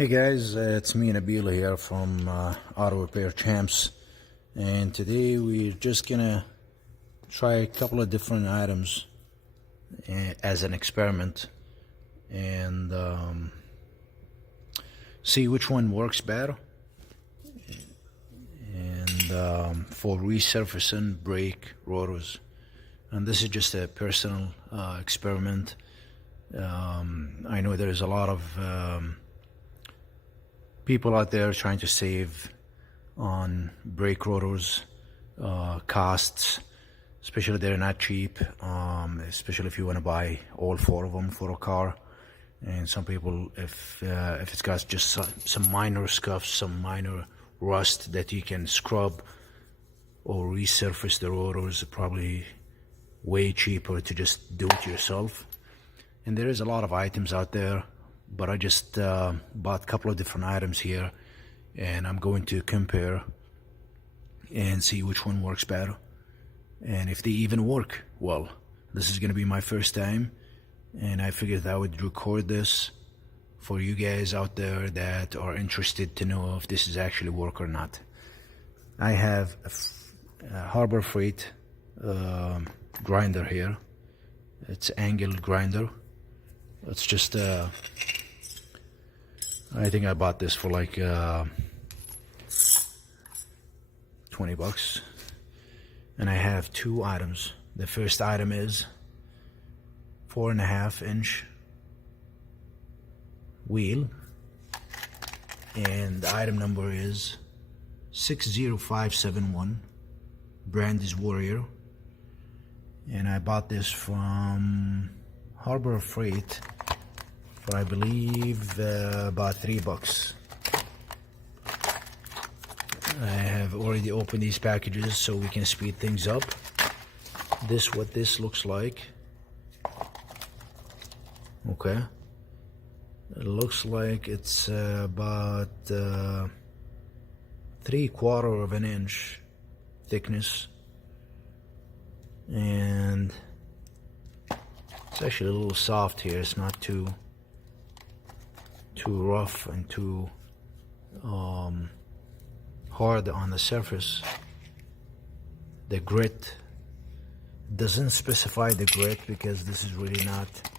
Hey guys, it's me Nabil here from Auto Repair Champs, and today we're just gonna try a couple of different items as an experiment and see which one works better, and for resurfacing brake rotors. And this is just a personal experiment. I know there's a lot of people out there trying to save on brake rotors costs, especially they're not cheap, especially if you want to buy all four of them for a car. And some people, if it's got just some minor scuffs, some minor rust that you can scrub or resurface the rotors, probably way cheaper to just do it yourself. And there is a lot of items out there, but I just bought a couple of different items here, and I'm going to compare and see which one works better and if they even work well. This is going to be my first time, and I figured I would record this for you guys out there that are interested to know if this is actually work or not. I have a Harbor Freight grinder here. It's angled grinder. It's just I think I bought this for like 20 bucks. And I have two items. The first item is 4.5 inch wheel, and the item number is 60571. Brand is Warrior, and I bought this from Harbor Freight for, I believe, about 3 bucks. I have already opened these packages so we can speed things up. What this looks like. Okay, it looks like it's about 3/4 of an inch thickness, and it's actually a little soft here. It's not too rough and too hard on the surface. The grit doesn't specify the grit because this is really not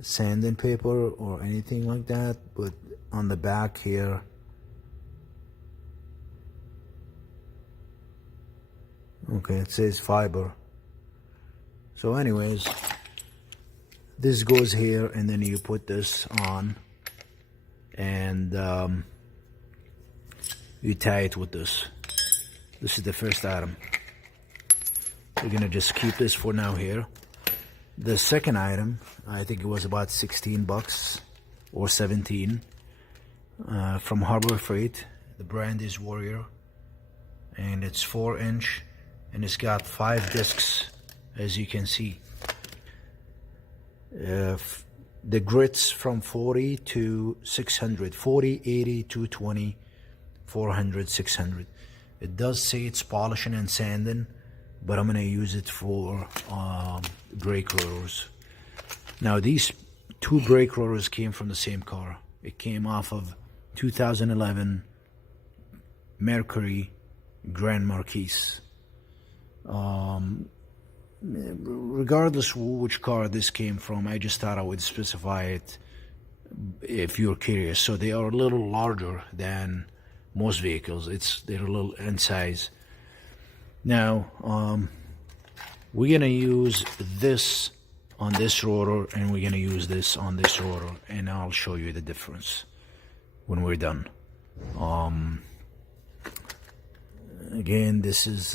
sandpaper or anything like that, but on the back here it says fiber. So anyways, this goes here, and then you put this on, and you tie it with this. This is the first item. We're gonna just keep this for now here. The second item, I think it was about 16 bucks or 17, from Harbor Freight. The brand is Warrior, and it's 4 inch, and it's got 5 discs, as you can see. The grits from 40 to 600, 40, 80, 220, 400, 600. It does say it's polishing and sanding, but I'm going to use it for brake rotors. Now, these two brake rotors came from the same car. It came off of 2011 Mercury Grand Marquis. Regardless which car this came from, I just thought I would specify it if you're curious. So they are a little larger than most vehicles. They're a little in size. Now we're gonna use this on this rotor, and we're gonna use this on this rotor, and I'll show you the difference when we're done. Again, this is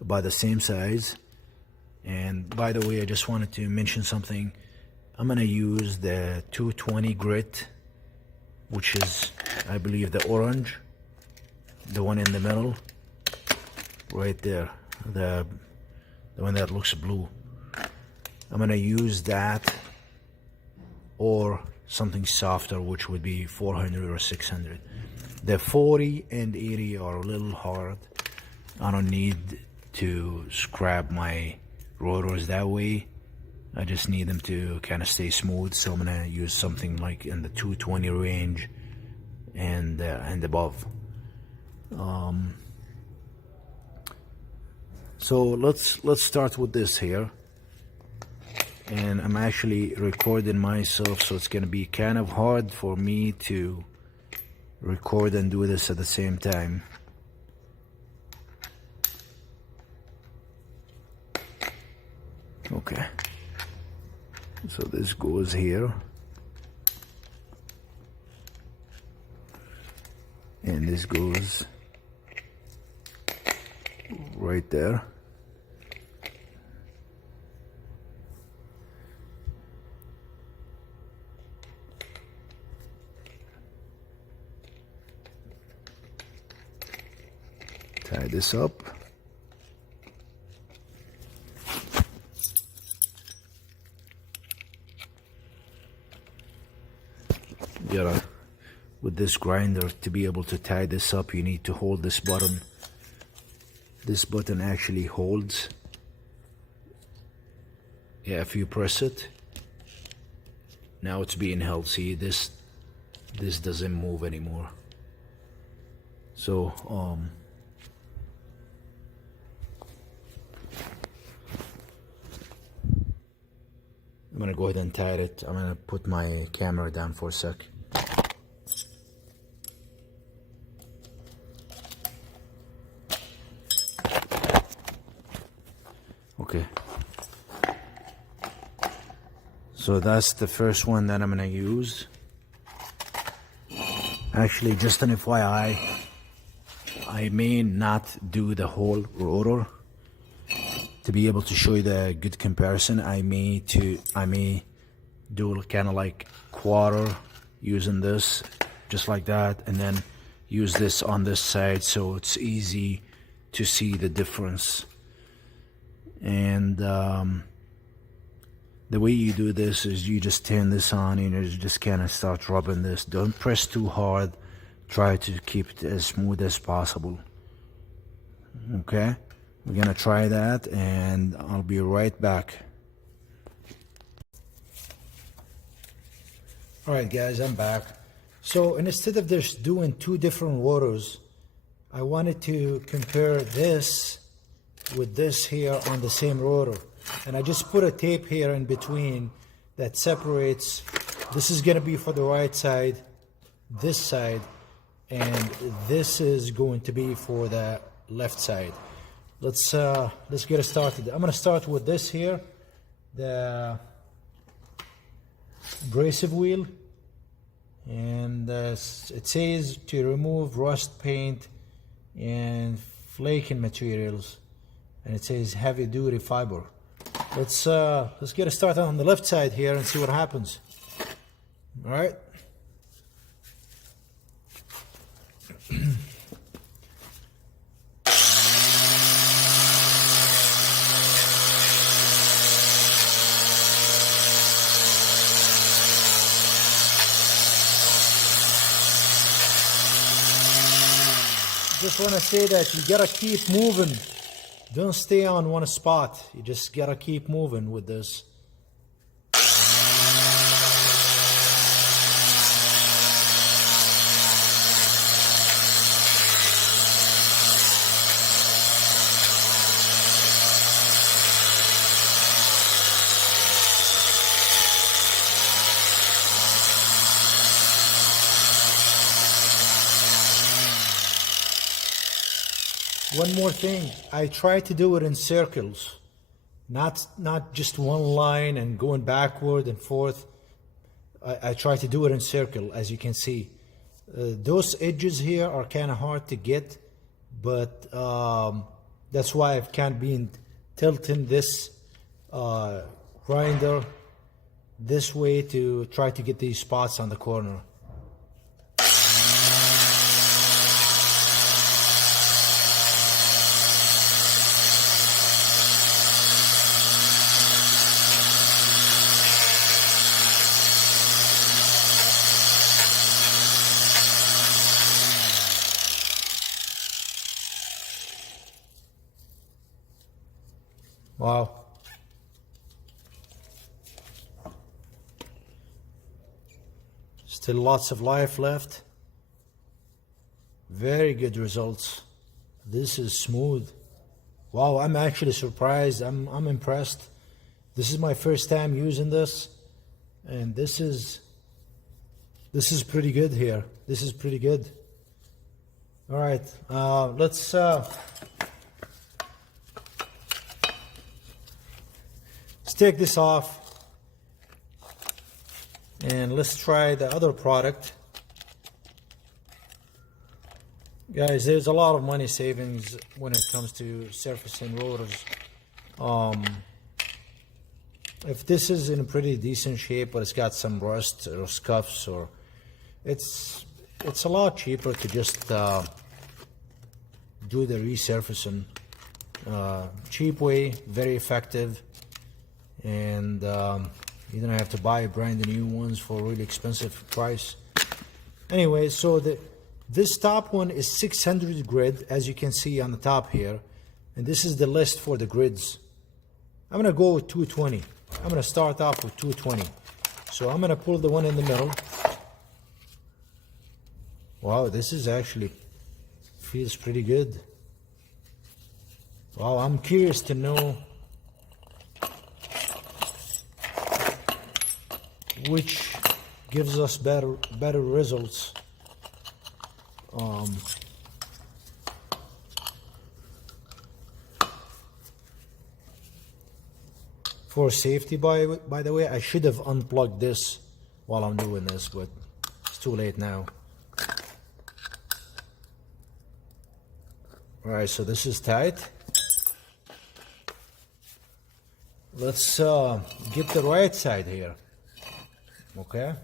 about the same size. And by the way, I just wanted to mention something. I'm gonna use the 220 grit, which is, I believe, the orange, the one in the middle right there, the one that looks blue. I'm gonna use that, or something softer, which would be 400 or 600. The 40 and 80 are a little hard. I don't need to scrap my rotors that way. I just need them to kind of stay smooth, so I'm gonna use something like in the 220 range and above. So let's start with this here, and I'm actually recording myself, so it's gonna be kind of hard for me to record and do this at the same time. Okay, so this goes here, and this goes right there. Tie this up. Yeah, with this grinder, to be able to tie this up, you need to hold this button. This button actually holds. Yeah, if you press it, now it's being held. See, this doesn't move anymore. So I'm gonna go ahead and tie it. I'm gonna put my camera down for a sec. Okay. So that's the first one that I'm gonna use. Actually, just an FYI, I may not do the whole rotor. To be able to show you the good comparison, I may do kind of like quarter using this, just like that, and then use this on this side so it's easy to see the difference. And the way you do this is you just turn this on and you just kind of start rubbing this. Don't press too hard. Try to keep it as smooth as possible. Okay, we're gonna try that and I'll be right back. Alright guys, I'm back. So instead of just doing two different rotors, I wanted to compare this with this here on the same rotor, and I just put a tape here in between that separates. This is going to be for the right side, this side, and this is going to be for the left side. Let's get it started. I'm going to start with this here, the abrasive wheel, and it says to remove rust, paint, and flaking materials. And it says heavy duty fiber. Let's get it started on the left side here and see what happens. All right. Just want to say that you gotta keep moving. Don't stay on one spot. You just gotta keep moving with this. One more thing, I try to do it in circles, not just one line and going backward and forth. I try to do it in circle, as you can see. Those edges here are kind of hard to get, but that's why I've kind of been tilting this grinder this way to try to get these spots on the corner. Wow. Still lots of life left. Very good results. This is smooth. Wow, I'm actually surprised. I'm impressed. This is my first time using this, and this is pretty good here. This is pretty good. All right, let's take this off, and let's try the other product. Guys, there's a lot of money savings when it comes to surfacing rotors. If this is in a pretty decent shape, but it's got some rust or scuffs, or it's a lot cheaper to just do the resurfacing. Cheap way, very effective, and you don't have to buy brand new ones for a really expensive price. Anyway, so this top one is 600 grit, as you can see on the top here, and this is the list for the grids. I'm gonna go with 220. I'm gonna start off with 220. So I'm gonna pull the one in the middle. Wow, this is actually feels pretty good. Wow, I'm curious to know which gives us better results. For safety, by the way, I should have unplugged this while I'm doing this, but it's too late now. All right, so this is tight. Let's get the right side here. Okay.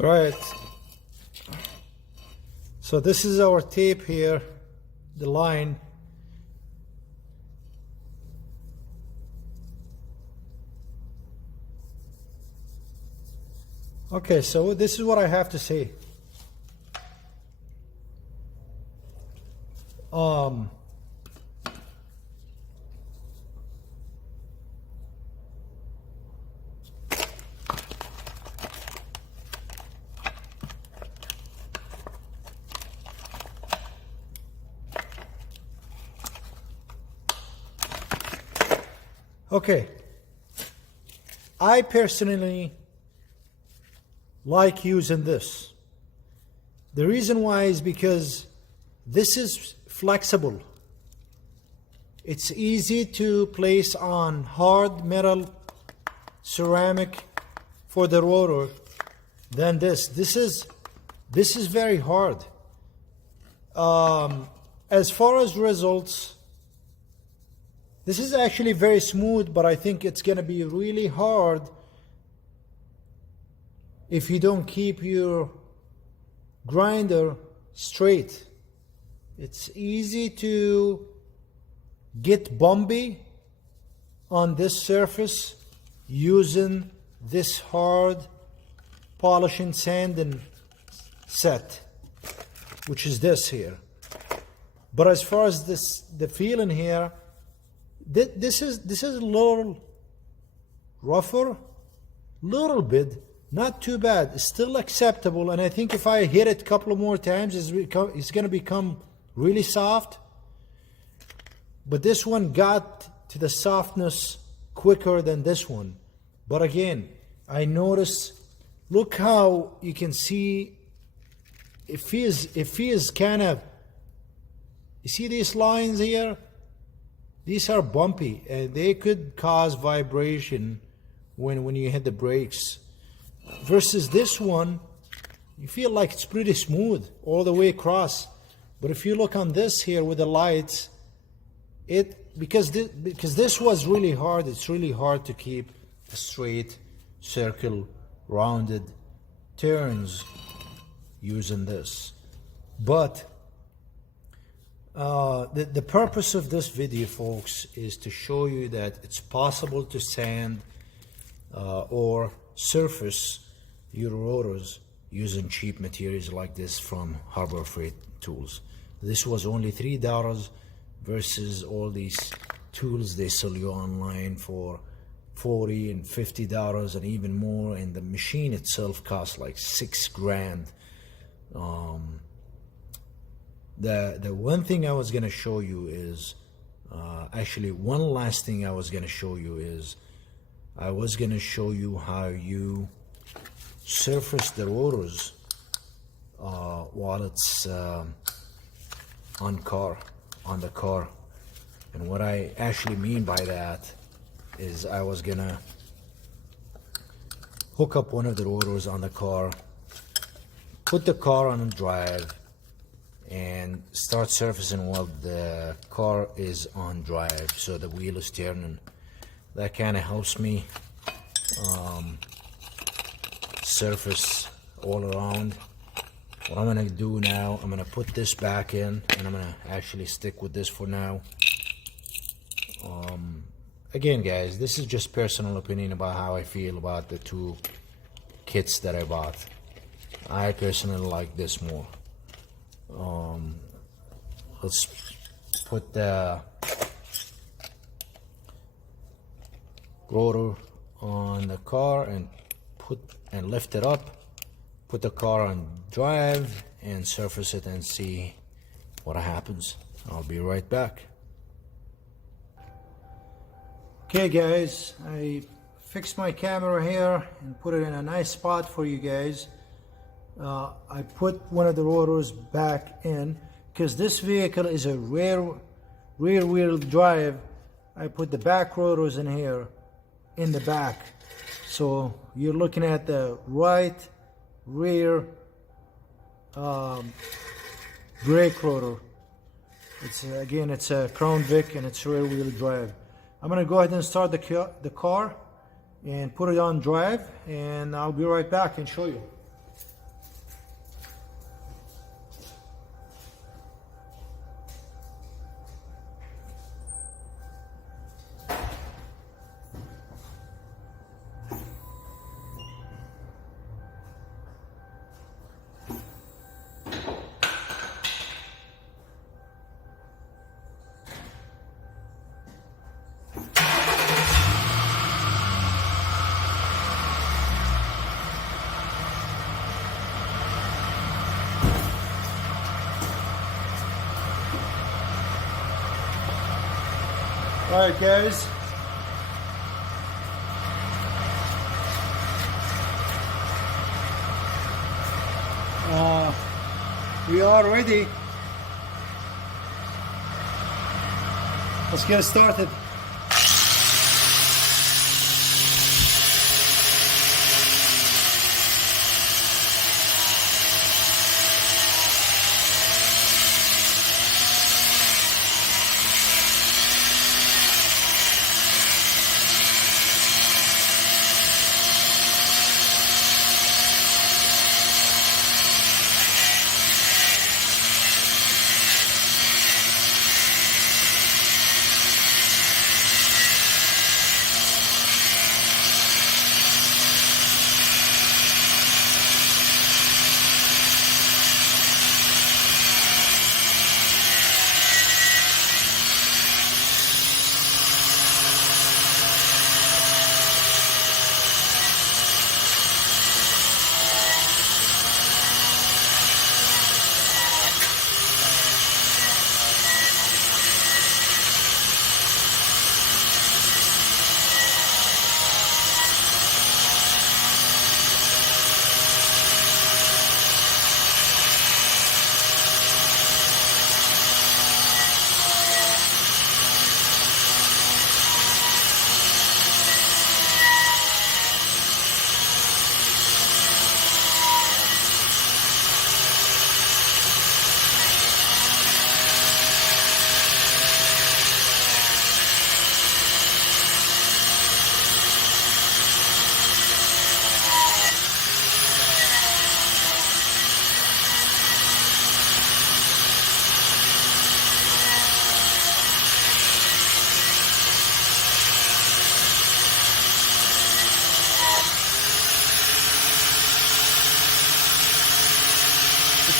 Right, so this is our tape here, the line. Okay, so this is what I have to say. Okay, I personally like using this. The reason why is because this is flexible. It's easy to place on hard metal, ceramic for the rotor than this. This is very hard. As far as results, this is actually very smooth, but I think it's going to be really hard if you don't keep your grinder straight. It's easy to get bumpy on this surface using this hard polishing sanding set, which is this here. But as far as the feeling here, this is a little rougher, little bit, not too bad. It's still acceptable, and I think if I hit it a couple of more times, it's going to become really soft. But this one got to the softness quicker than this one. But again, I notice, look how you can see it feels kind of, you see these lines here? these are bumpy and they could cause vibration when you hit the brakes. Versus this one, you feel like it's pretty smooth all the way across. But if you look on this here with the lights, because this was really hard, it's really hard to keep a straight circle rounded turns using this. But the purpose of this video, folks, is to show you that it's possible to sand or surface your rotors using cheap materials like this from Harbor Freight Tools. This was only $3 versus all these tools they sell you online for $40 and $50 and even more, and the machine itself costs like $6 grand. The one thing I was gonna show you is actually one last thing I was gonna show you is I was gonna show you how you surface the rotors while it's on the car. And what I actually mean by that is I was gonna hook up one of the rotors on the car, put the car on drive, and start surfacing while the car is on drive, so the wheel is turning. That kind of helps me surface all around. What I'm gonna do now, I'm gonna put this back in, and I'm gonna actually stick with this for now. Again, guys, this is just personal opinion about how I feel about the two kits that I bought. I personally like this more. Let's put the rotor on the car and lift it up, put the car on drive and surface it and see what happens. I'll be right back. Okay guys, I fixed my camera here and put it in a nice spot for you guys. I put one of the rotors back in because this vehicle is a rear wheel drive. I put the back rotors in here in the back, so you're looking at the right rear brake rotor. It's again, it's a Crown Vic and it's rear wheel drive. I'm gonna go ahead and start the car and put it on drive, and I'll be right back and show you. All right, guys. We are ready. Let's get started.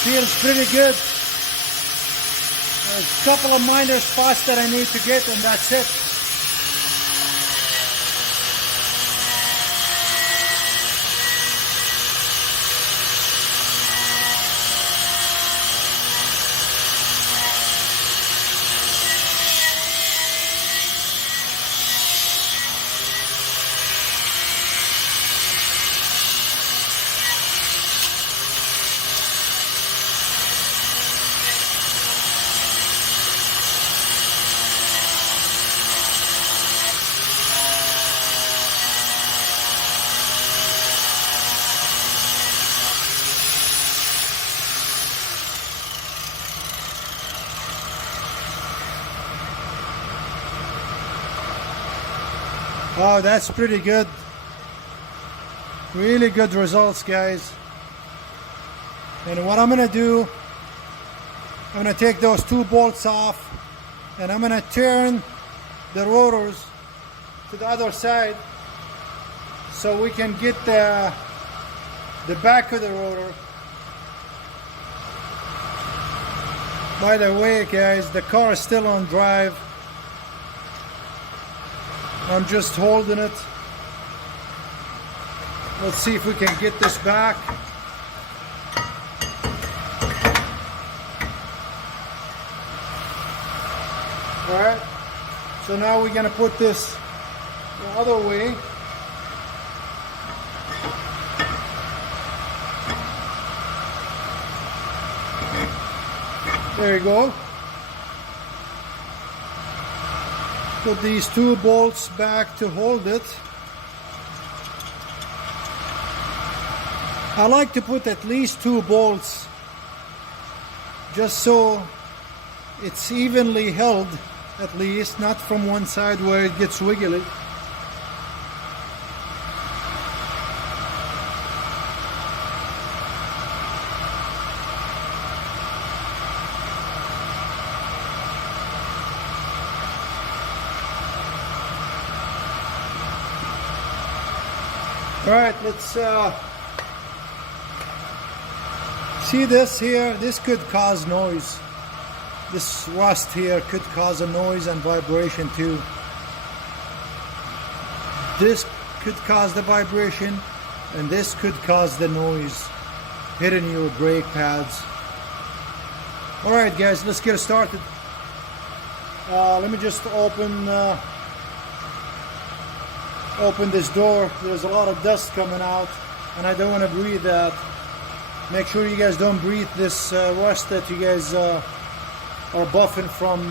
Feels pretty good. There's a couple of minor spots that I need to get, and that's it. Oh, that's pretty good. Really good results, guys. And what I'm gonna do, I'm gonna take those two bolts off and I'm gonna turn the rotors to the other side so we can get the back of the rotor. By the way, guys, the car is still on drive. I'm just holding it. Let's see if we can get this back. All right, so now we're gonna put this the other way. There you go. Put these two bolts back to hold it. I like to put at least two bolts just so it's evenly held, at least, not from one side where it gets wiggly. All right, let's see this here. This could cause noise. This rust here could cause a noise and vibration too. This could cause the vibration, and this could cause the noise hitting your brake pads. All right, guys, let's get started. Let me just open this door. There's a lot of dust coming out and I don't want to breathe that. Make sure you guys don't breathe this rust that you guys are buffing from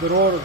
the rotor.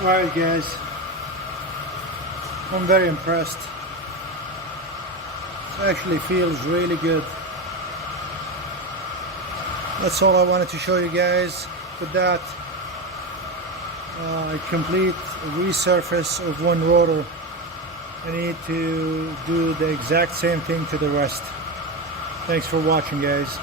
Alright guys, I'm very impressed. It actually feels really good. That's all I wanted to show you guys. With that, I complete a resurface of one rotor. I need to do the exact same thing to the rest. Thanks for watching, guys.